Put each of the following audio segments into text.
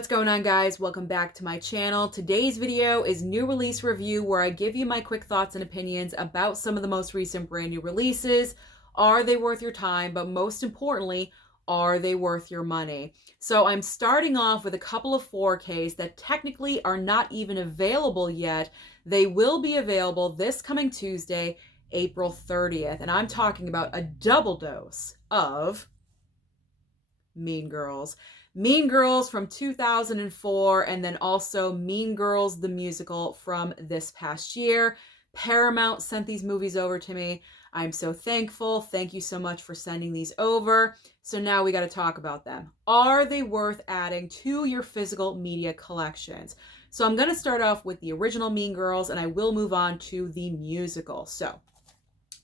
What's going on, guys? Welcome back to my channel. Today's video is new release review where I give you my quick thoughts and opinions about some of the most recent brand new releases. Are they worth your time? But most importantly, are they worth your money? So I'm starting off with a couple of 4Ks that technically are not even available yet. They will be available this coming Tuesday, April 30th. And I'm talking about a double dose of Mean Girls. Mean Girls from 2004, and then also Mean Girls the musical from this past year. Paramount sent these movies over to me. I'm so thankful. Thank you so much for sending these over. So now we got to talk about them. Are they worth adding to your physical media collections? So I'm going to start off with the original Mean Girls, and I will move on to the musical. So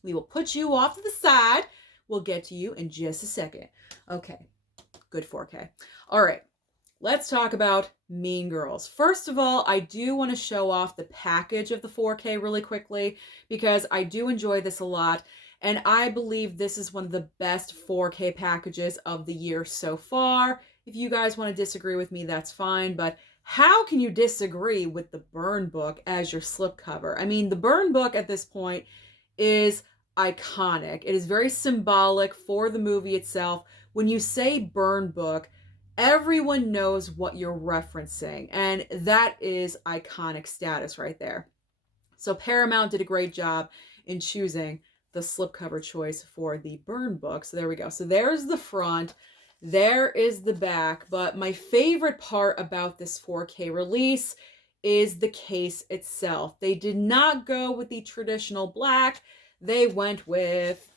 we will put you off to the side. We'll get to you in just a second. Okay. Good 4K. All right, let's talk about Mean Girls. First of all, I do want to show off the package of the 4K really quickly because I do enjoy this a lot, and I believe this is one of the best 4K packages of the year so far. If you guys want to disagree with me, that's fine, but how can you disagree with the burn book as your slipcover? I mean, the burn book at this point is iconic. It is very symbolic for the movie itself. When you say burn book, everyone knows what you're referencing, and that is iconic status right there. So Paramount did a great job in choosing the slipcover choice for the burn book. So there we go. So there's the front, there is the back, but my favorite part about this 4K release is the case itself. They did not go with the traditional black. They went with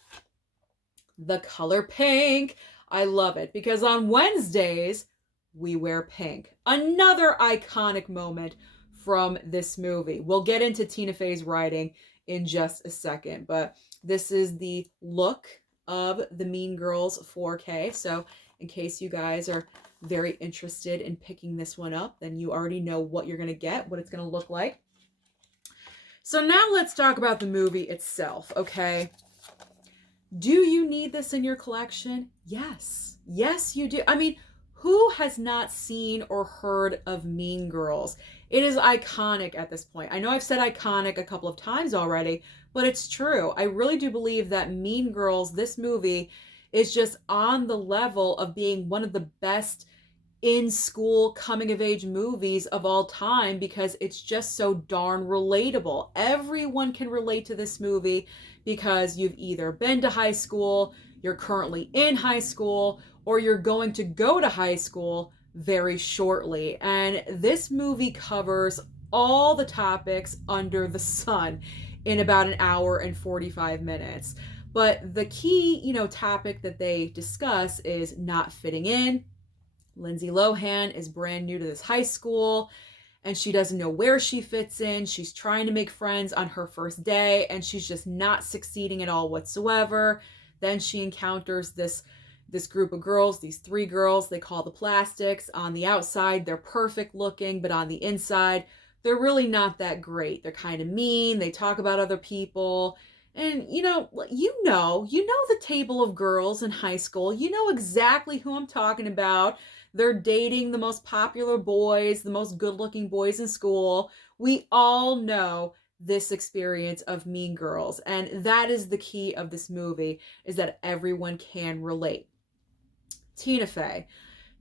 the color pink. I love it because on Wednesdays, we wear pink. Another iconic moment from this movie. We'll get into Tina Fey's writing in just a second, but this is the look of the Mean Girls 4K. So in case you guys are very interested in picking this one up, then you already know what you're going to get, what it's going to look like. So now let's talk about the movie itself, okay? Do you need this in your collection? Yes. Yes, you do. I mean, who has not seen or heard of Mean Girls? It is iconic at this point. I know I've said iconic a couple of times already, but it's true. I really do believe that Mean Girls, this movie, is just on the level of being one of the best in-school coming-of-age movies of all time because it's just so darn relatable. Everyone can relate to this movie because you've either been to high school, you're currently in high school, or you're going to go to high school very shortly. And this movie covers all the topics under the sun in about an hour and 45 minutes. But the key, topic that they discuss is not fitting in. Lindsay Lohan is brand new to this high school and she doesn't know where she fits in. She's trying to make friends on her first day and she's just not succeeding at all whatsoever. Then she encounters this group of girls, these three girls they call the Plastics. On the outside, they're perfect looking, but on the inside, they're really not that great. They're kind of mean. They talk about other people. And you know the table of girls in high school. You know exactly who I'm talking about. They're dating the most popular boys, the most good-looking boys in school. We all know this experience of Mean Girls, and that is the key of this movie, is that everyone can relate. Tina Fey.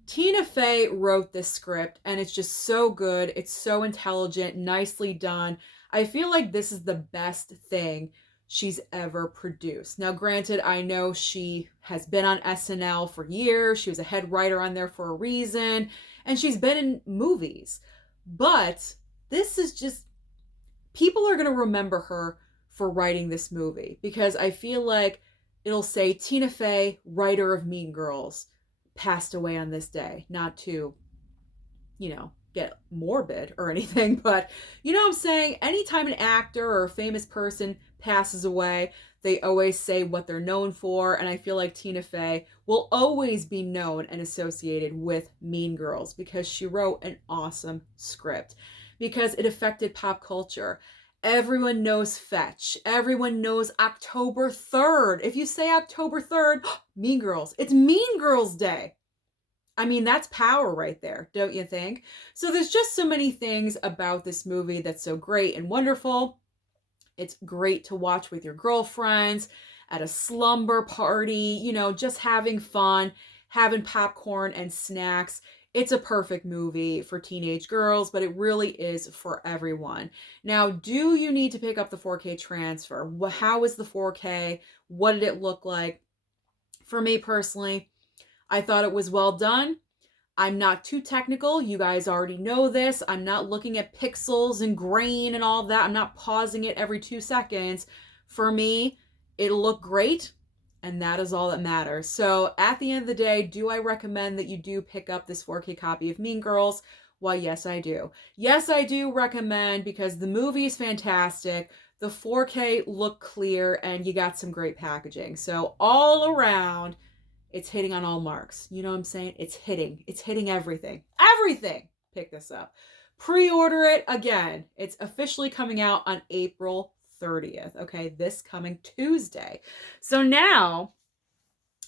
Tina Fey wrote this script, and it's just so good. It's so intelligent, nicely done. I feel like this is the best thing she's ever produced. Now, granted, I know she has been on SNL for years. She was a head writer on there for a reason, and she's been in movies. But this is just, people are going to remember her for writing this movie because I feel like it'll say Tina Fey, writer of Mean Girls, passed away on this day. Not to, get morbid or anything, but you know what I'm saying? Anytime an actor or a famous person passes away, they always say what they're known for, and I feel like Tina Fey will always be known and associated with Mean Girls because she wrote an awesome script, because it affected pop culture. Everyone knows Fetch. Everyone knows October 3rd. If you say October 3rd, Mean Girls. It's Mean Girls Day. I mean, that's power right there, don't you think? So there's just so many things about this movie that's so great and wonderful. It's great to watch with your girlfriends at a slumber party, just having fun, having popcorn and snacks. It's a perfect movie for teenage girls, but it really is for everyone. Now, do you need to pick up the 4K transfer? How is the 4K? What did it look like? For me personally, I thought it was well done. I'm not too technical. You guys already know this. I'm not looking at pixels and grain and all that. I'm not pausing it every 2 seconds. For me, it'll look great, and that is all that matters. So at the end of the day, do I recommend that you do pick up this 4K copy of Mean Girls? Why, yes, I do. Yes, I do recommend, because the movie is fantastic. The 4K look clear, and you got some great packaging. So all around, it's hitting on all marks. You know what I'm saying? It's hitting everything. Everything! Pick this up. Pre-order it again. It's officially coming out on April 30th. Okay, this coming Tuesday. So now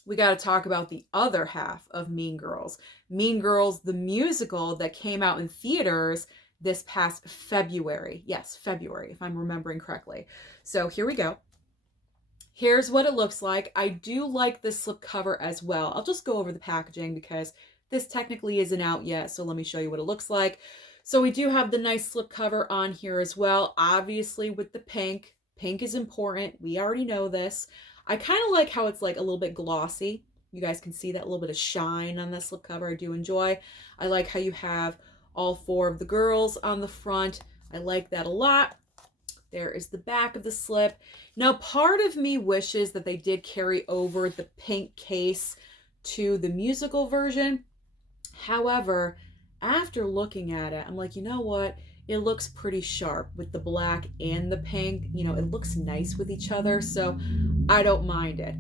we got to talk about the other half of Mean Girls. Mean Girls, the musical that came out in theaters this past February. Yes, February, if I'm remembering correctly. So here we go. Here's what it looks like. I do like this slipcover as well. I'll just go over the packaging because this technically isn't out yet, so let me show you what it looks like. So we do have the nice slipcover on here as well, obviously with the pink. Pink is important. We already know this. I kind of like how it's like a little bit glossy. You guys can see that little bit of shine on the slipcover. I do enjoy. I like how you have all 4 of the girls on the front. I like that a lot. There is the back of the slip. Now, part of me wishes that they did carry over the pink case to the musical version. However, after looking at it, I'm like, you know what? It looks pretty sharp with the black and the pink. It looks nice with each other, so I don't mind it.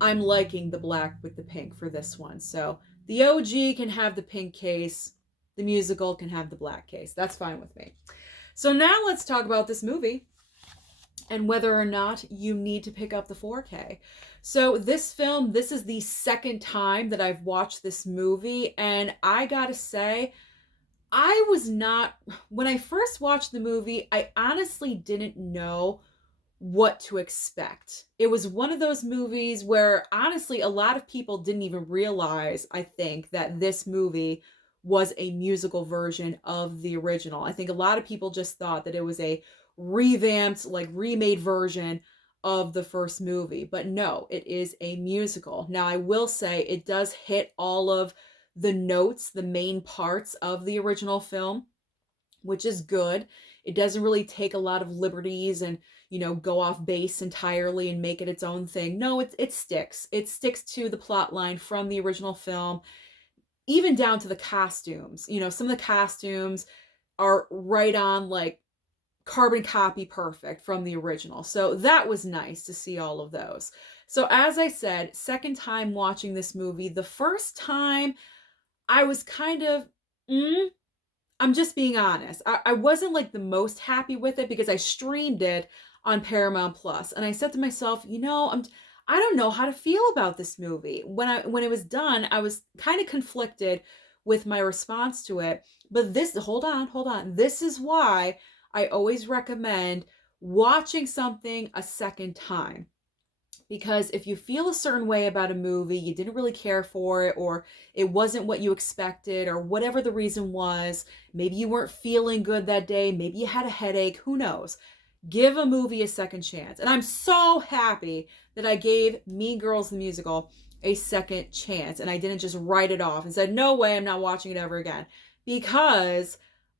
I'm liking the black with the pink for this one. So the OG can have the pink case. The musical can have the black case. That's fine with me. So now let's talk about this movie and whether or not you need to pick up the 4K. So this film, this is the second time that I've watched this movie, and I gotta say, when I first watched the movie, I honestly didn't know what to expect. It was one of those movies where honestly, a lot of people didn't even realize, I think, that this movie was a musical version of the original. I think a lot of people just thought that it was a revamped, like remade version of the first movie. But no, it is a musical. Now, I will say it does hit all of the notes, the main parts of the original film, which is good. It doesn't really take a lot of liberties and, go off base entirely and make it its own thing. No, it sticks. It sticks to the plot line from the original film, even down to the costumes. Some of the costumes are right on, like, carbon copy perfect from the original. So that was nice to see all of those. So as I said, second time watching this movie. The first time I was kind of, I'm just being honest. I wasn't like the most happy with it because I streamed it on Paramount Plus. And I said to myself, I don't know how to feel about this movie. When it was done, I was kind of conflicted with my response to it. But hold on. This is why I always recommend watching something a second time. Because if you feel a certain way about a movie, you didn't really care for it, or it wasn't what you expected, or whatever the reason was, maybe you weren't feeling good that day, maybe you had a headache, who knows? Give a movie a second chance. And I'm so happy that I gave Mean Girls the musical a second chance, and I didn't just write it off and said, no way, I'm not watching it ever again. Because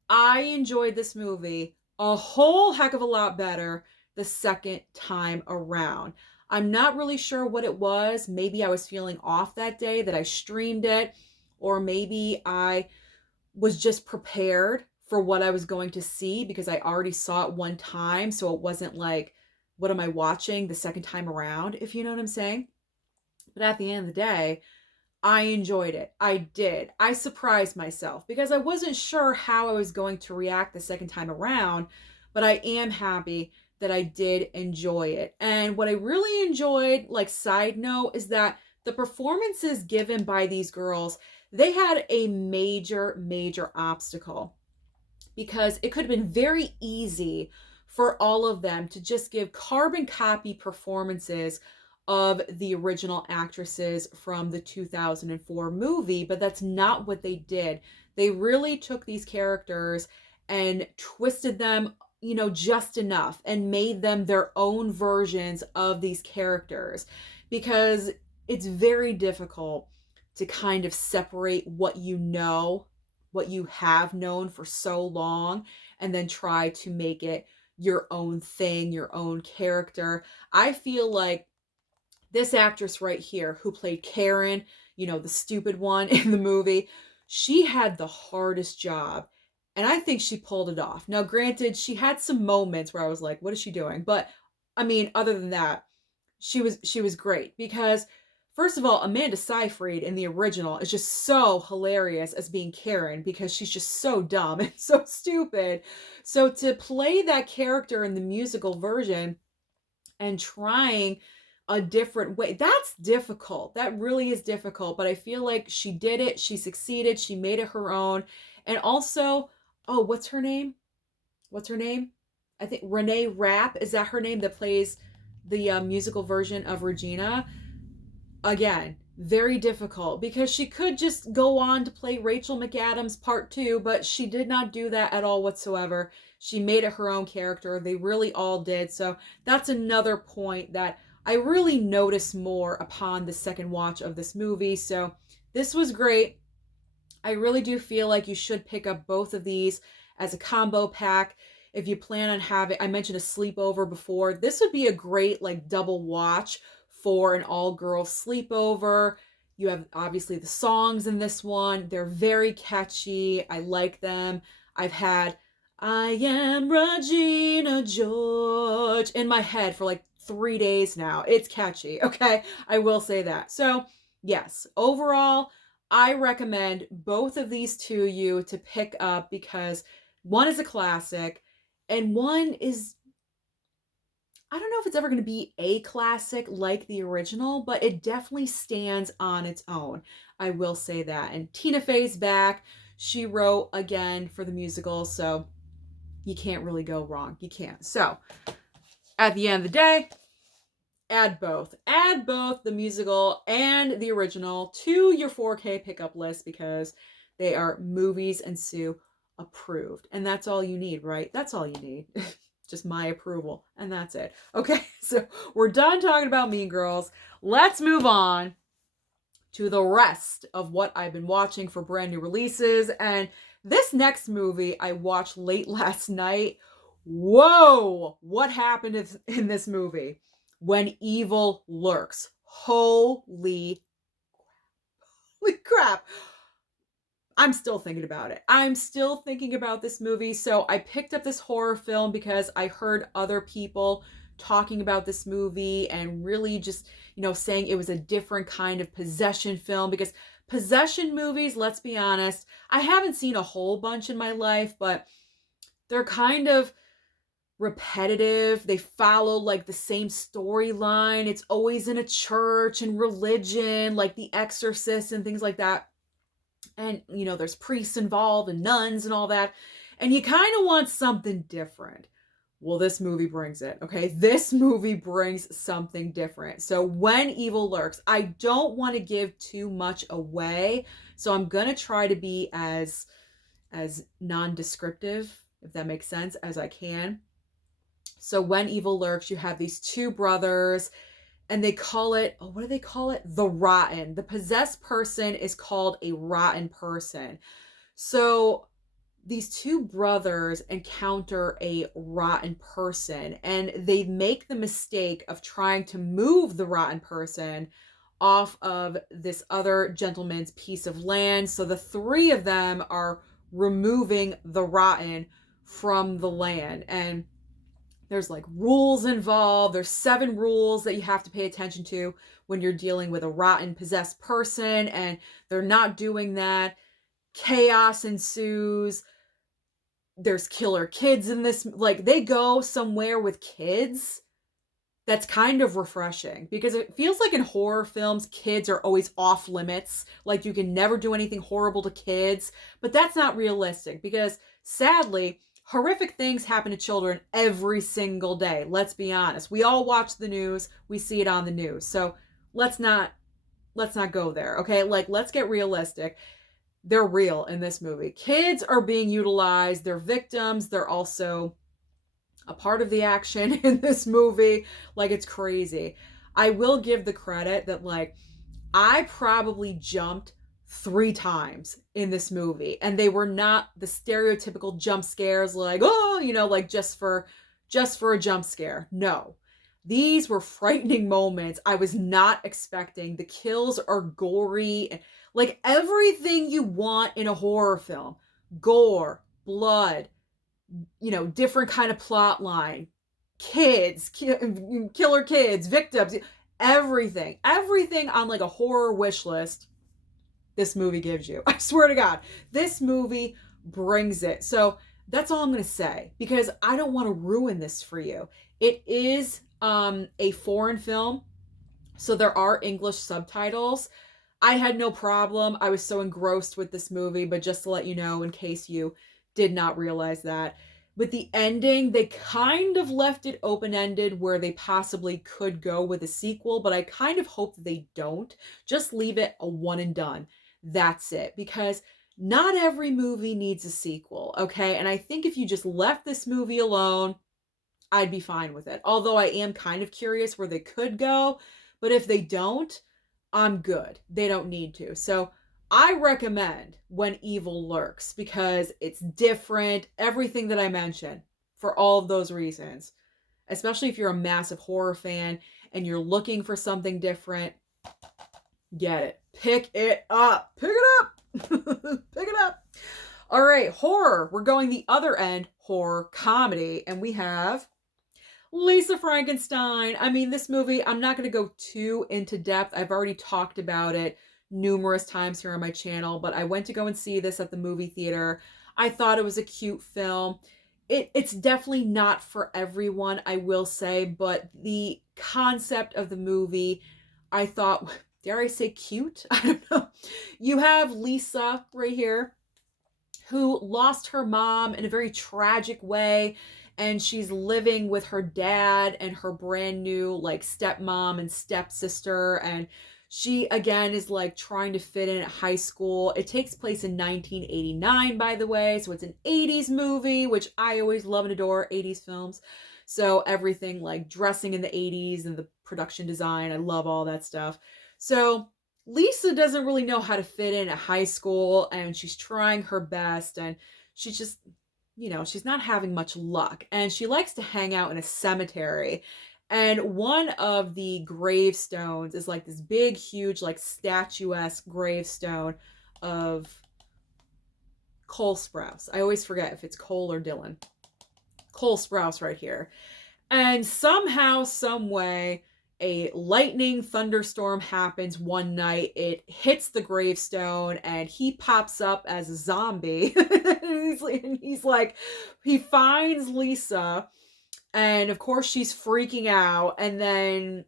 I enjoyed this movie a whole heck of a lot better the second time around. I'm not really sure what it was. Maybe I was feeling off that day that I streamed it, or maybe I was just prepared for what I was going to see because I already saw it one time. So it wasn't like, what am I watching the second time around, if you know what I'm saying? But at the end of the day, I enjoyed it. I did. I surprised myself because I wasn't sure how I was going to react the second time around, but I am happy that I did enjoy it. And what I really enjoyed, like side note, is that The performances given by these girls, they had a major obstacle, because it could have been very easy for all of them to just give carbon copy performances of the original actresses from the 2004 movie, but that's not what they did. They really took these characters and twisted them, just enough, and made them their own versions of these characters, because it's very difficult to kind of separate what you have known for so long, and then try to make it your own thing, your own character. I feel like this actress right here, who played Karen, the stupid one in the movie, she had the hardest job. And I think she pulled it off. Now, granted, she had some moments where I was like, what is she doing? But I mean, other than that, she was great, because first of all, Amanda Seyfried in the original is just so hilarious as being Karen, because she's just so dumb and so stupid. So to play that character in the musical version and trying a different way, that's difficult. That really is difficult, but I feel like she did it. She succeeded. She made it her own. And also, oh, what's her name? What's her name? I think Renee Rapp, is that her name, that plays the musical version of Regina? Again, very difficult, because she could just go on to play Rachel McAdams part 2, but she did not do that at all whatsoever. She made it her own character. They really all did. So that's another point that I really noticed more upon the second watch of this movie. So this was great. I really do feel like you should pick up both of these as a combo pack. If you plan on having, I mentioned a sleepover before, this would be a great like double watch for an all-girls sleepover. You have obviously the songs in this one. They're very catchy. I like them. I've had I Am Regina George in my head for like 3 days now. It's catchy, okay? I will say that. So, yes, overall, I recommend both of these to you to pick up, because one is a classic and one is, I don't know if it's ever going to be a classic like the original, but it definitely stands on its own. I will say that. And Tina Fey's back. She wrote again for the musical, so you can't really go wrong. You can't. So, at the end of the day, add both. Add both the musical and the original to your 4K pickup list, because they are Movies and Sue approved. And that's all you need, right? That's all you need. Just my approval. And that's it. Okay, so we're done talking about Mean Girls. Let's move on to the rest of what I've been watching for brand new releases. And this next movie I watched late last night. Whoa! What happened in this movie? When Evil Lurks. Holy crap. I'm still thinking about it. I'm still thinking about this movie. So I picked up this horror film because I heard other people talking about this movie and really just, saying it was a different kind of possession film, because possession movies, let's be honest, I haven't seen a whole bunch in my life, but they're kind of repetitive. They follow like the same storyline. It's always in a church and religion, like The Exorcist and things like that. And, there's priests involved and nuns and all that. And you kind of want something different. Well, this movie brings it, okay? This movie brings something different. So When Evil Lurks, I don't want to give too much away. So I'm going to try to be as non-descriptive, if that makes sense, as I can. So When Evil Lurks, you have these two brothers, and they call it, what do they call it? The Rotten. The possessed person is called a rotten person. So these two brothers encounter a rotten person, and they make the mistake of trying to move the rotten person off of this other gentleman's piece of land. So the three of them are removing the rotten from the land. And there's like rules involved. There's 7 rules that you have to pay attention to when you're dealing with a rotten possessed person, and they're not doing that. Chaos ensues. There's killer kids in this. Like, they go somewhere with kids that's kind of refreshing, because it feels like in horror films, kids are always off limits. Like you can never do anything horrible to kids, but that's not realistic, because sadly, horrific things happen to children every single day. Let's be honest. We all watch the news. We see it on the news. So let's not go there. Okay. Like, let's get realistic. They're real in this movie. Kids are being utilized. They're victims. They're also a part of the action in this movie. Like, it's crazy. I will give the credit that, like, I probably jumped 3 times in this movie, and they were not the stereotypical jump scares like, oh, like just for a jump scare. No. These were frightening moments I was not expecting. The kills are gory, like everything you want in a horror film. Gore, blood, different kind of plot line, kids, killer kids, victims, everything on like a horror wish list. This movie gives you. I swear to God, this movie brings it. So that's all I'm going to say, because I don't want to ruin this for you. It is a foreign film, so there are English subtitles. I had no problem. I was so engrossed with this movie, but just to let you know, in case you did not realize that, with the ending, they kind of left it open-ended where they possibly could go with a sequel, but I kind of hope that they don't. Just leave it a one and done. That's it. Because not every movie needs a sequel, okay? And I think if you just left this movie alone, I'd be fine with it. Although I am kind of curious where they could go, but if they don't, I'm good. They don't need to. So I recommend When Evil Lurks, because it's different, everything that I mentioned, for all of those reasons. Especially if you're a massive horror fan and you're looking for something different, get it. Pick it up. Pick it up. Pick it up. All right, horror. We're going the other end, horror comedy, and we have Lisa Frankenstein. I mean, this movie, I'm not going to go too into depth. I've already talked about it numerous times here on my channel, but I went to go and see this at the movie theater. I thought it was a cute film. It's definitely not for everyone, I will say, but the concept of the movie, I thought, dare I say cute? I don't know. You have Lisa right here, who lost her mom in a very tragic way, and she's living with her dad and her brand new like stepmom and stepsister, and she again is like trying to fit in at high school. It takes place in 1989, by the way, so it's an 80s movie, which I always love and adore 80s films. So everything like dressing in the 80s and the production design, I love all that stuff. So Lisa doesn't really know how to fit in at high school, and she's trying her best, and she's just, she's not having much luck. And she likes to hang out in a cemetery. And one of the gravestones is like this big, huge, like statuesque gravestone of Cole Sprouse. I always forget if it's Cole or Dylan. Cole Sprouse right here. And somehow, some way, a lightning thunderstorm happens one night. It hits the gravestone and he pops up as a zombie. he's like, he finds Lisa, and of course she's freaking out. And then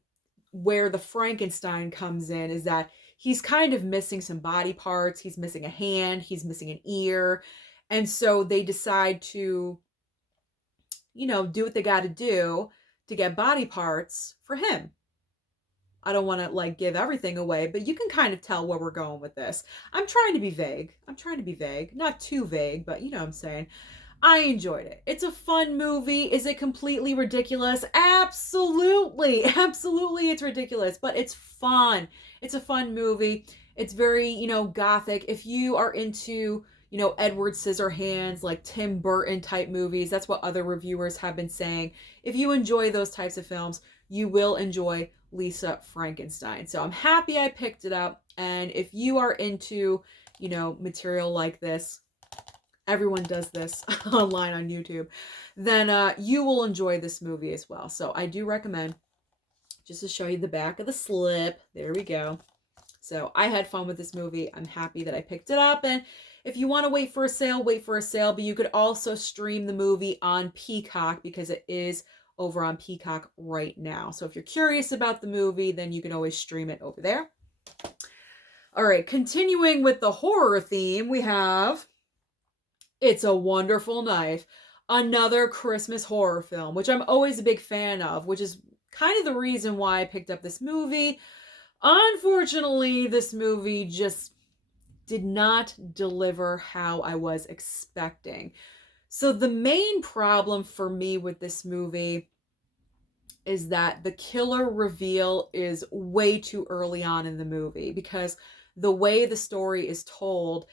where the Frankenstein comes in is that he's kind of missing some body parts. He's missing a hand, he's missing an ear. And so they decide to, do what they got to do to get body parts for him. I don't want to like give everything away, but you can kind of tell where we're going with this. I'm trying to be vague. Not too vague, but you know what I'm saying. I enjoyed it. It's a fun movie. Is it completely ridiculous? Absolutely. Absolutely it's ridiculous, but it's fun. It's a fun movie. It's very, gothic. If you are into, Edward Scissorhands, like Tim Burton type movies, that's what other reviewers have been saying. If you enjoy those types of films, you will enjoy Lisa Frankenstein. So I'm happy I picked it up. And if you are into, material like this, everyone does this online on YouTube, then you will enjoy this movie as well. So I do recommend, just to show you the back of the slip. There we go. So I had fun with this movie. I'm happy that I picked it up. And if you want to wait for a sale, wait for a sale. But you could also stream the movie on Peacock, because it is over on Peacock right now. So if you're curious about the movie, then you can always stream it over there. All right, continuing with the horror theme, we have It's a Wonderful Knife, another Christmas horror film, which I'm always a big fan of, which is kind of the reason why I picked up this movie. Unfortunately, this movie just did not deliver how I was expecting. So the main problem for me with this movie is that the killer reveal is way too early on in the movie, because the way the story is told,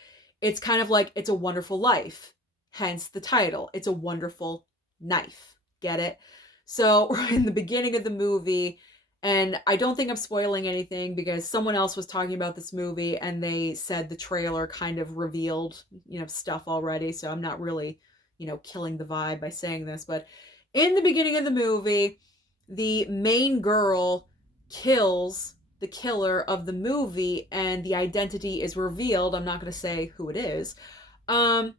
it's kind of like It's a Wonderful Life, hence the title. It's a wonderful knife. Get it? So in the beginning of the movie, and I don't think I'm spoiling anything because someone else was talking about this movie and they said the trailer kind of revealed, stuff already. So I'm not really, killing the vibe by saying this. But in the beginning of the movie, the main girl kills the killer of the movie and the identity is revealed. I'm not going to say who it is. And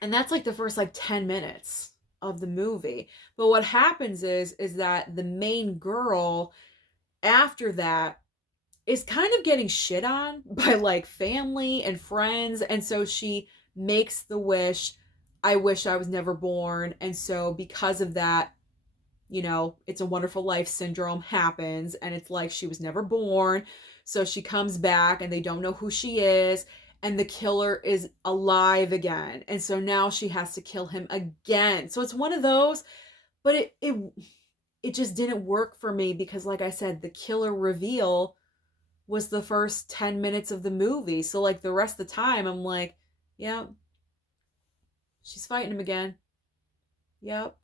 that's like the first 10 minutes of the movie. But what happens is that the main girl after that is kind of getting shit on by family and friends. And so she makes the wish, I wish I was never born. And so because of that, It's a Wonderful Life syndrome happens, and it's like she was never born. So she comes back and they don't know who she is, and the killer is alive again. And so now she has to kill him again. So it's one of those, but it just didn't work for me because, like I said, the killer reveal was the first 10 minutes of the movie. So the rest of the time I'm like, yeah, she's fighting him again. Yep.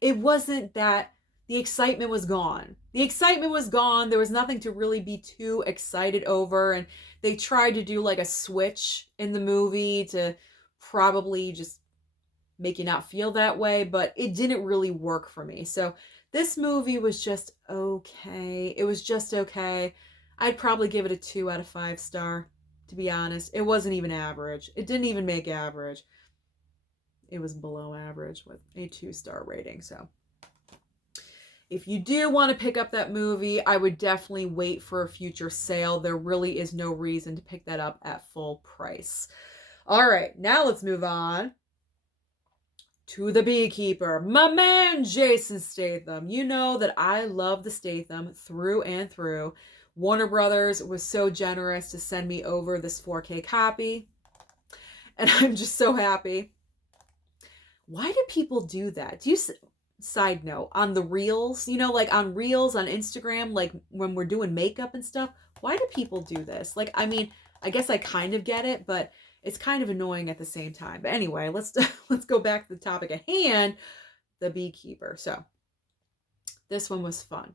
It wasn't that the excitement was gone. The excitement was gone. There was nothing to really be too excited over. And they tried to do a switch in the movie to probably just make you not feel that way, but it didn't really work for me. So this movie was just okay. It was just okay. I'd probably give it a 2 out of 5 star, to be honest. It wasn't even average. It didn't even make average. It was below average with a 2-star rating. So if you do want to pick up that movie, I would definitely wait for a future sale. There really is no reason to pick that up at full price. All right, now let's move on to The Beekeeper. My man, Jason Statham. You know that I love the Statham through and through. Warner Brothers was so generous to send me over this 4K copy, and I'm just so happy. Why do people do that? Side note, on the reels, on reels on Instagram, when we're doing makeup and stuff, why do people do this? I guess I kind of get it, but it's kind of annoying at the same time. But anyway, let's go back to the topic at hand, The Beekeeper. So this one was fun.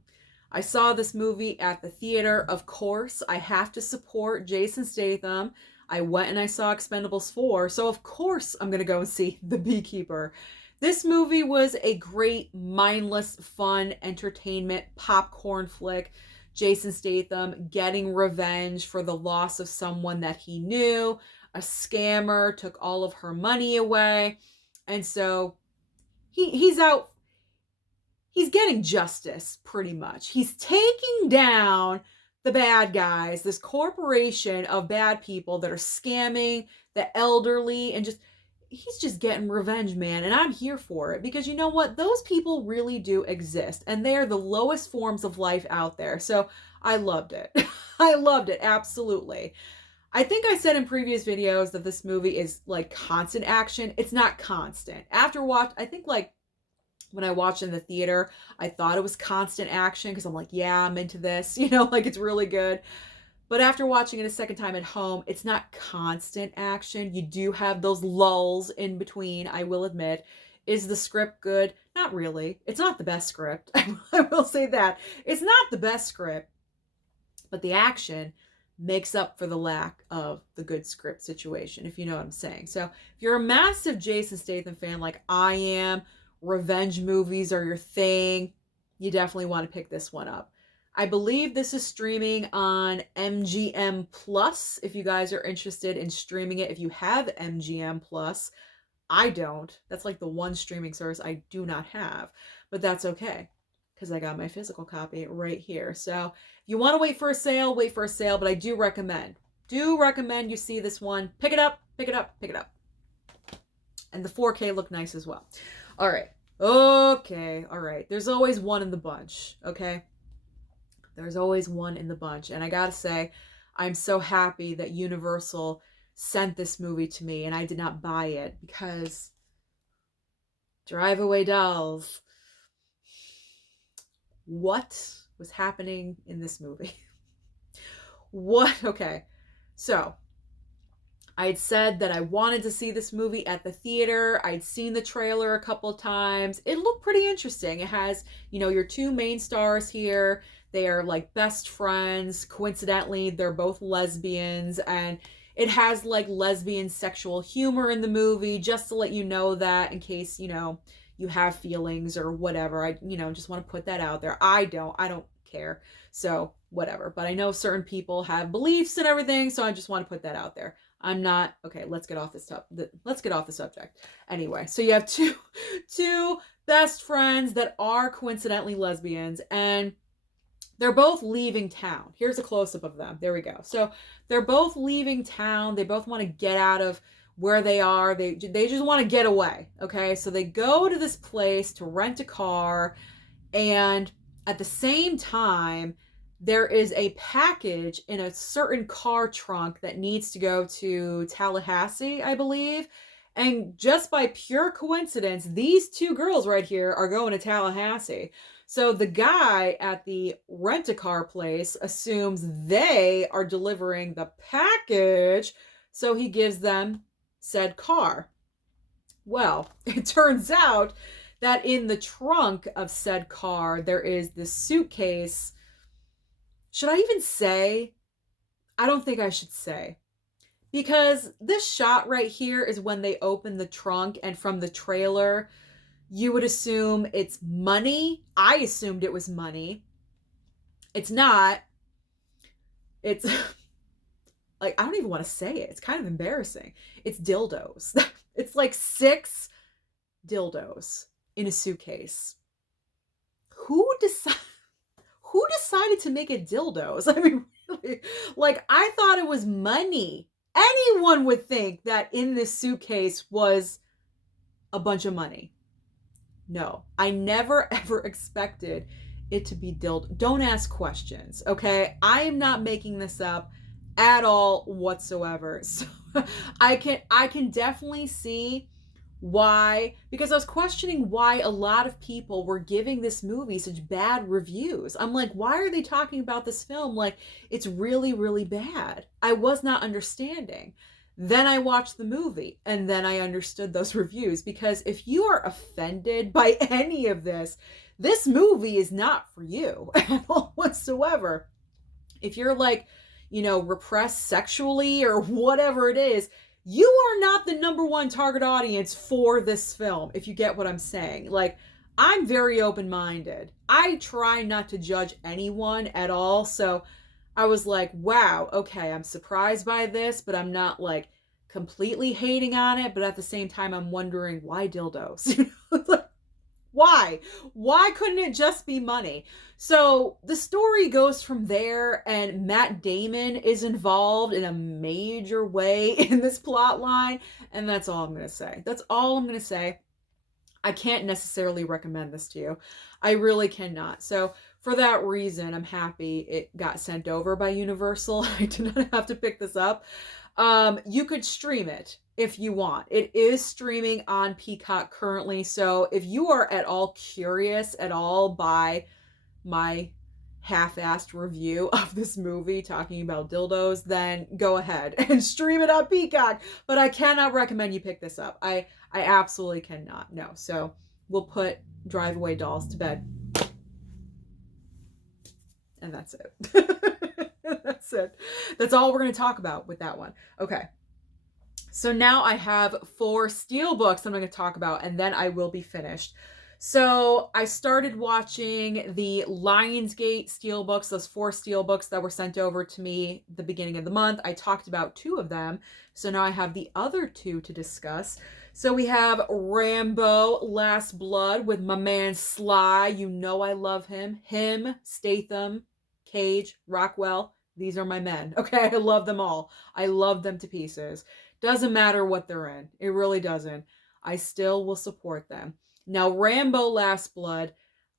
I saw this movie at the theater. Of course, I have to support Jason Statham. I went and I saw Expendables 4, so of course I'm going to go and see The Beekeeper. This movie was a great, mindless, fun, entertainment, popcorn flick. Jason Statham getting revenge for the loss of someone that he knew. A scammer took all of her money away. And so he's out. He's getting justice, pretty much. He's taking down the bad guys, this corporation of bad people that are scamming the elderly, and he's just getting revenge, man. And I'm here for it because you know what? Those people really do exist, and they're the lowest forms of life out there. So I loved it. I loved it, absolutely. I think I said in previous videos that this movie is constant action. It's not constant. I think when I watched in the theater, I thought it was constant action because I'm yeah, I'm into this, it's really good. But after watching it a second time at home, it's not constant action. You do have those lulls in between, I will admit. Is the script good? Not really. It's not the best script. I will say that. It's not the best script, but the action makes up for the lack of the good script situation, if you know what I'm saying. So if you're a massive Jason Statham fan like I am, revenge movies are your thing, you definitely want to pick this one up. I believe this is streaming on MGM Plus. If you guys are interested in streaming it, if you have MGM Plus, I don't. That's like the one streaming service I do not have, but that's okay because I got my physical copy right here. So if you want to wait for a sale, wait for a sale, but I do recommend you see this one. Pick it up, pick it up, pick it up. And the 4K look nice as well. All right. Okay. All right. There's always one in the bunch. Okay. There's always one in the bunch. And I got to say, I'm so happy that Universal sent this movie to me and I did not buy it because Drive Away Dolls. What was happening in this movie? What? Okay. So I had said that I wanted to see this movie at the theater. I'd seen the trailer a couple of times. It looked pretty interesting. It has, your two main stars here. They are like best friends. Coincidentally, they're both lesbians, and it has like lesbian sexual humor in the movie, just to let you know that in case, you have feelings or whatever. I, just want to put that out there. I don't care. So whatever. But I know certain people have beliefs and everything. So I just want to put that out there. I'm not okay. Let's get off this let's get off the subject. Anyway, so you have two best friends that are coincidentally lesbians, and they're both leaving town. Here's a close-up of them. There we go. So they're both leaving town. They both want to get out of where they are. They just want to get away. Okay, so they go to this place to rent a car, and at the same time, there is a package in a certain car trunk that needs to go to Tallahassee, I believe. And just by pure coincidence, these two girls right here are going to Tallahassee. So the guy at the rent-a-car place assumes they are delivering the package, so he gives them said car. Well, it turns out that in the trunk of said car, there is this suitcase. Should I even say? I don't think I should say. Because this shot right here is when they open the trunk, and from the trailer, you would assume it's money. I assumed it was money. It's not. It's like, I don't even want to say it. It's kind of embarrassing. It's dildos. It's like 6 dildos in a suitcase. Who decided to make it dildos? I mean, really, like, I thought it was money. Anyone would think that in this suitcase was a bunch of money. No, I never ever expected it to be dildo. Don't ask questions, okay? I am not making this up at all whatsoever. So I can definitely see why, because I was questioning why a lot of people were giving this movie such bad reviews. I'm like, why are they talking about this film like it's really, really bad? I was not understanding. Then I watched the movie, and then I understood those reviews, because if you are offended by any of this, this movie is not for you at all whatsoever. If you're like, repressed sexually or whatever it is, you are not the number one target audience for this film, if you get what I'm saying. Like, I'm very open-minded. I try not to judge anyone at all, so I was like, wow, okay, I'm surprised by this, but I'm not like completely hating on it, but at the same time, I'm wondering, why dildos? Why? Why couldn't it just be money? So the story goes from there, and Matt Damon is involved in a major way in this plot line, and that's all I'm going to say. That's all I'm going to say. I can't necessarily recommend this to you. I really cannot. So for that reason, I'm happy it got sent over by Universal. I did not have to pick this up. You could stream it if you want. It is streaming on Peacock currently. So if you are at all curious at all by my half-assed review of this movie talking about dildos, then go ahead and stream it on Peacock. But I cannot recommend you pick this up. I absolutely cannot. No. So we'll put Drive Away Dolls to bed. And that's it. That's it. That's all we're going to talk about with that one. Okay. So now I have 4 steelbooks I'm going to talk about, and then I will be finished. So I started watching the Lionsgate steelbooks, those 4 steelbooks that were sent over to me the beginning of the month. I talked about 2 of them. So now I have the other 2 to discuss. So we have Rambo Last Blood with my man Sly. You know I love him. Him, Statham, Cage, Rockwell. These are my men. Okay, I love them all. I love them to pieces. Doesn't matter what they're in. It really doesn't. I still will support them. Now, Rambo Last Blood,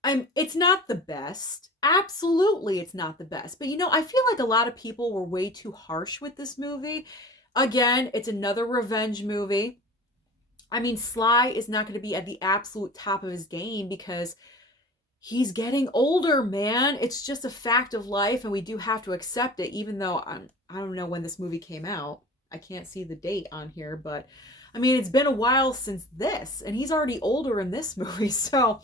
it's not the best. Absolutely, it's not the best. But I feel like a lot of people were way too harsh with this movie. Again, it's another revenge movie. I mean, Sly is not going to be at the absolute top of his game because he's getting older, man. It's just a fact of life, and we do have to accept it, even though I don't know when this movie came out. I can't see the date on here, but I mean, it's been a while since this, and he's already older in this movie. So,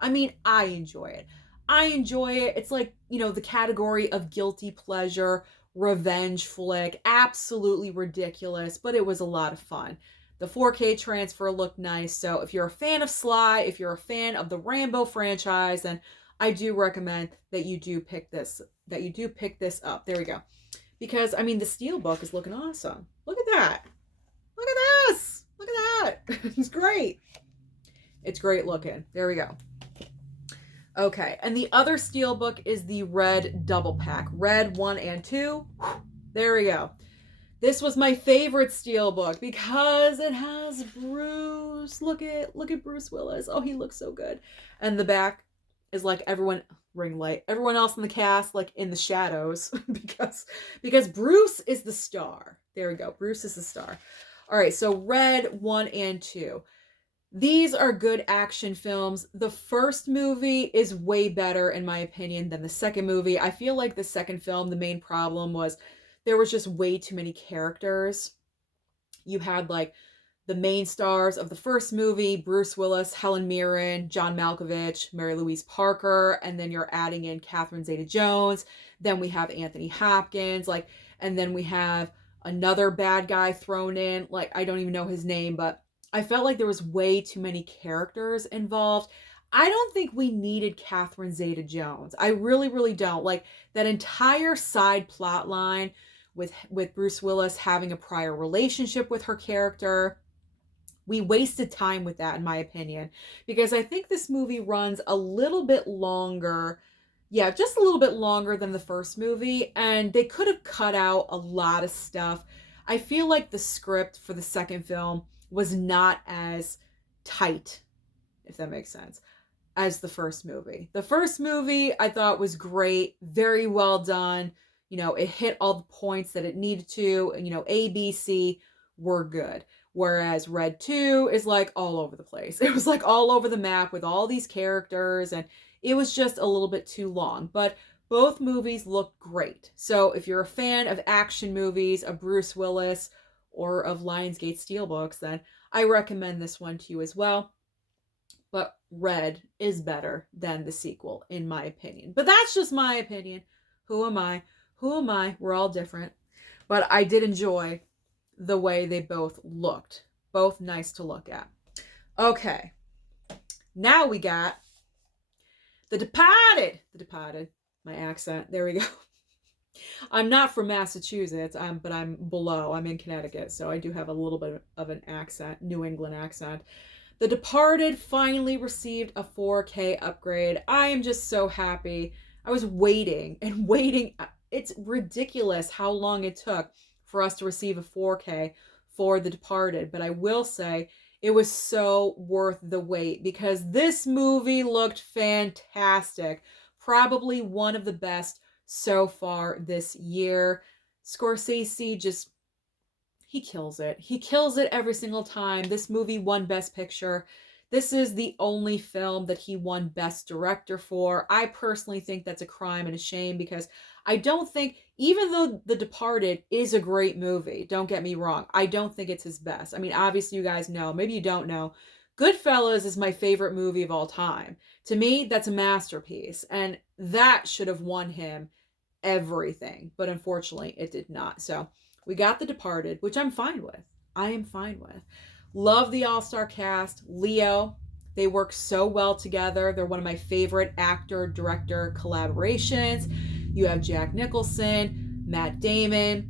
I mean, I enjoy it. I enjoy it. It's like, the category of guilty pleasure, revenge flick. Absolutely ridiculous, but it was a lot of fun. The 4K transfer looked nice. So if you're a fan of Sly, if you're a fan of the Rambo franchise, then I do recommend that you do pick this up. There we go. Because, I mean, the Steelbook is looking awesome. Look at that. Look at this. Look at that. It's great. It's great looking. There we go. Okay, and the other Steelbook is the red double pack. Red 1 and 2. There we go. This was my favorite Steelbook because it has Bruce. Look at Bruce Willis. Oh, he looks so good. And the back is like everyone else in the cast, like in the shadows, because Bruce is the star. There we go. Bruce is the star. All right, so Red 1 and 2. These are good action films. The first movie is way better, in my opinion, than the second movie. I feel like the second film, the main problem was there was just way too many characters. You had like the main stars of the first movie, Bruce Willis, Helen Mirren, John Malkovich, Mary Louise Parker, and then you're adding in Catherine Zeta-Jones. Then we have Anthony Hopkins, and then we have another bad guy thrown in. I don't even know his name, but I felt like there was way too many characters involved. I don't think we needed Catherine Zeta-Jones. I really, really don't. That entire side plot line with Bruce Willis having a prior relationship with her character, we wasted time with that, in my opinion, because I think this movie runs a little bit longer. Yeah, just a little bit longer than the first movie, and they could have cut out a lot of stuff. I feel like the script for the second film was not as tight, if that makes sense, as the first movie. The first movie I thought was great, very well done. It hit all the points that it needed to. A, B, C were good. Whereas Red 2 is all over the place. It was all over the map with all these characters, and it was just a little bit too long. But both movies look great. So if you're a fan of action movies, of Bruce Willis, or of Lionsgate Steelbooks, then I recommend this one to you as well. But Red is better than the sequel, in my opinion. But that's just my opinion. Who am I? Who am I? We're all different. But I did enjoy the way they both looked. Both nice to look at. Okay. Now we got The Departed. The Departed. My accent. There we go. I'm not from Massachusetts, but I'm below. I'm in Connecticut, so I do have a little bit of an accent, New England accent. The Departed finally received a 4K upgrade. I am just so happy. I was waiting and waiting. It's ridiculous how long it took for us to receive a 4K for The Departed, but I will say it was so worth the wait because this movie looked fantastic. Probably one of the best so far this year. Scorsese he kills it. He kills it every single time. This movie won Best Picture. This is the only film that he won Best Director for. I personally think that's a crime and a shame because I don't think, even though The Departed is a great movie, don't get me wrong, I don't think it's his best. I mean, obviously you guys know, maybe you don't know, Goodfellas is my favorite movie of all time. To me, that's a masterpiece, and that should have won him everything, but unfortunately it did not. So we got The Departed, which I'm fine with. I am fine with. Love the all-star cast. Leo, they work so well together. They're one of my favorite actor-director collaborations. You have Jack Nicholson, Matt Damon,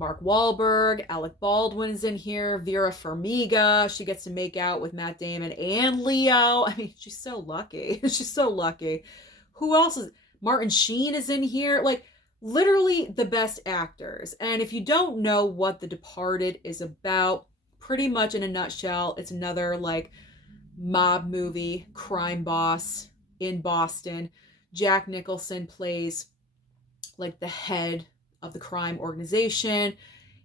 Mark Wahlberg, Alec Baldwin is in here, Vera Farmiga. She gets to make out with Matt Damon and Leo. I mean, she's so lucky. She's so lucky. Who else is? Martin Sheen is in here. Like, literally the best actors. And if you don't know what The Departed is about, pretty much in a nutshell, it's another like mob movie, crime boss in Boston. Jack Nicholson plays like the head of the crime organization.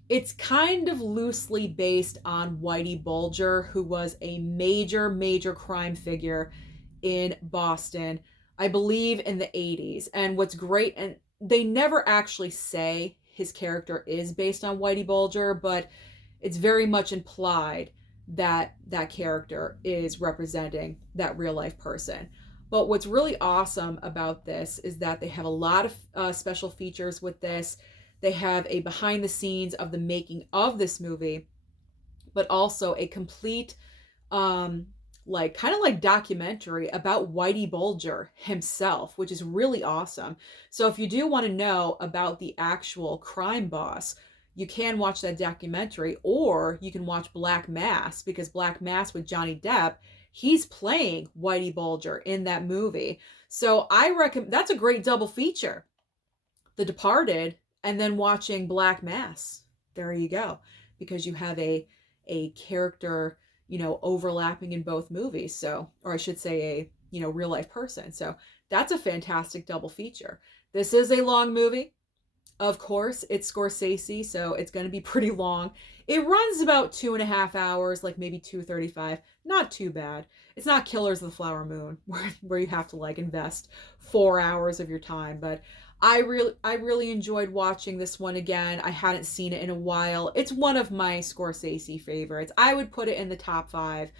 It's kind of loosely based on Whitey Bulger, who was a major crime figure in Boston, I believe in the 80s. And what's great, and they never actually say his character is based on Whitey Bulger, but it's very much implied that that character is representing that real life person. But what's really awesome about this is that they have a lot of special features with this. They have a behind the scenes of the making of this movie, but also a complete, like kind of like documentary about Whitey Bulger himself, which is really awesome. So if you do want to know about the actual crime boss, you can watch that documentary, or you can watch Black Mass, because Black Mass with Johnny Depp, he's playing Whitey Bulger in that movie. So I recommend, that's a great double feature. The Departed and then watching Black Mass. There you go. Because you have a character, you know, overlapping in both movies. So, or I should say a, you know, real life person. So that's a fantastic double feature. This is a long movie. Of course, it's Scorsese, so it's going to be pretty long. It runs about 2.5 hours, like maybe 2:35. Not too bad. It's not Killers of the Flower Moon, where you have to like invest 4 hours of your time. But I really enjoyed watching this one again. I hadn't seen it in a while. It's one of my Scorsese favorites. I would put it in the top 5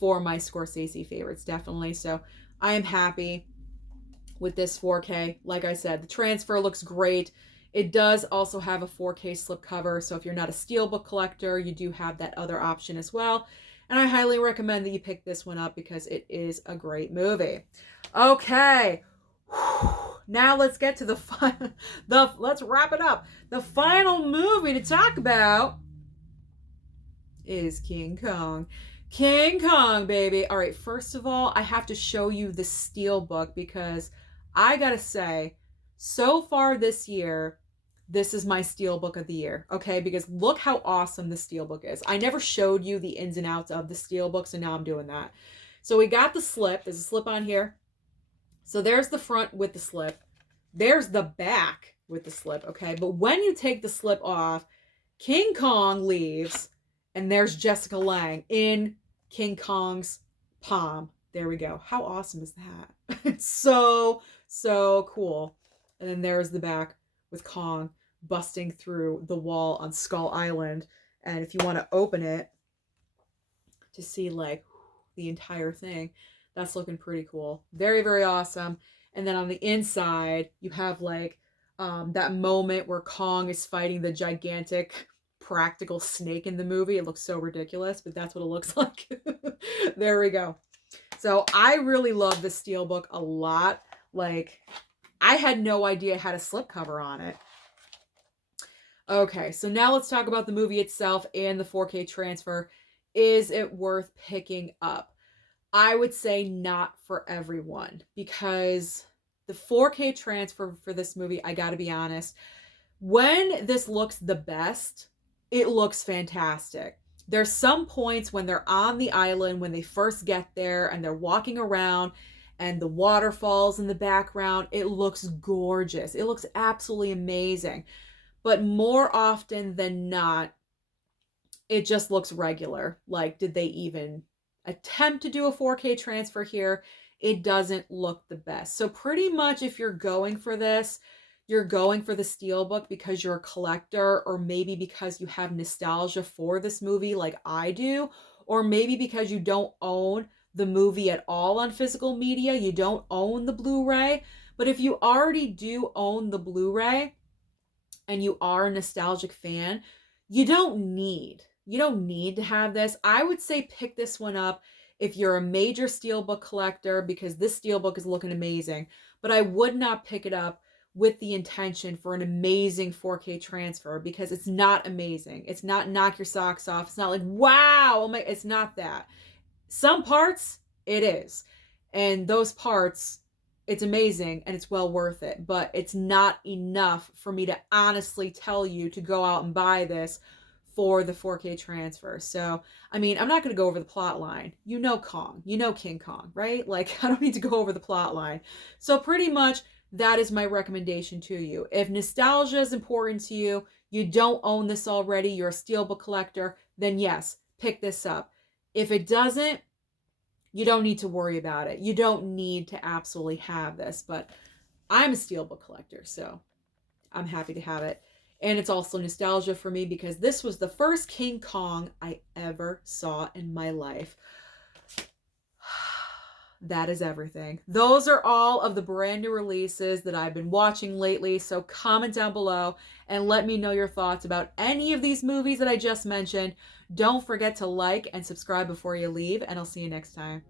for my Scorsese favorites, definitely. So I am happy with this 4K. Like I said, the transfer looks great. It does also have a 4K slipcover, so if you're not a steelbook collector, you do have that other option as well. And I highly recommend that you pick this one up because it is a great movie. Okay, now let's get to let's wrap it up. The final movie to talk about is King Kong. King Kong, baby. All right, first of all, I have to show you the steelbook because I gotta say, so far this year, this is my steelbook of the year, okay? Because look how awesome the steelbook is. I never showed you the ins and outs of the steelbook, so now I'm doing that. So we got the slip. There's a slip on here. So there's the front with the slip. There's the back with the slip, okay? But when you take the slip off, King Kong leaves, and there's Jessica Lange in King Kong's palm. There we go. How awesome is that? It's so cool. And then there's the back with Kong busting through the wall on Skull Island. And if you want to open it to see like the entire thing, that's looking pretty cool. Very awesome. And then on the inside, you have like that moment where Kong is fighting the gigantic practical snake in the movie. It looks so ridiculous, but that's what it looks like. There we go. So I really love this steelbook a lot. Like, I had no idea it had a slipcover on it. Okay, so now let's talk about the movie itself and the 4K transfer. Is it worth picking up? I would say not for everyone, because the 4K transfer for this movie, I gotta be honest, when this looks the best, it looks fantastic. There's some points when they're on the island, when they first get there and they're walking around and the waterfalls in the background, it looks gorgeous. It looks absolutely amazing. But more often than not, it just looks regular. Like, did they even attempt to do a 4K transfer here? It doesn't look the best. So pretty much if you're going for this, you're going for the steelbook because you're a collector, or maybe because you have nostalgia for this movie like I do, or maybe because you don't own the movie at all on physical media. You don't own the Blu-ray. But if you already do own the Blu-ray and you are a nostalgic fan, you don't need to have this. I would say pick this one up if you're a major steelbook collector, because this steelbook is looking amazing. But I would not pick it up with the intention for an amazing 4K transfer, because it's not amazing. It's not knock your socks off. It's not like, wow, oh my, it's not that. Some parts, it is. And those parts, it's amazing and it's well worth it. But it's not enough for me to honestly tell you to go out and buy this for the 4K transfer. So, I mean, I'm not going to go over the plot line. You know Kong. You know King Kong, right? Like, I don't need to go over the plot line. So pretty much that is my recommendation to you. If nostalgia is important to you, you don't own this already, you're a steelbook collector, then yes, pick this up. If it doesn't, you don't need to worry about it. You don't need to absolutely have this, but I'm a steelbook collector, so I'm happy to have it. And it's also nostalgia for me because this was the first King Kong I ever saw in my life. That is everything. Those are all of the brand new releases that I've been watching lately. So comment down below and let me know your thoughts about any of these movies that I just mentioned. Don't forget to like and subscribe before you leave, and I'll see you next time.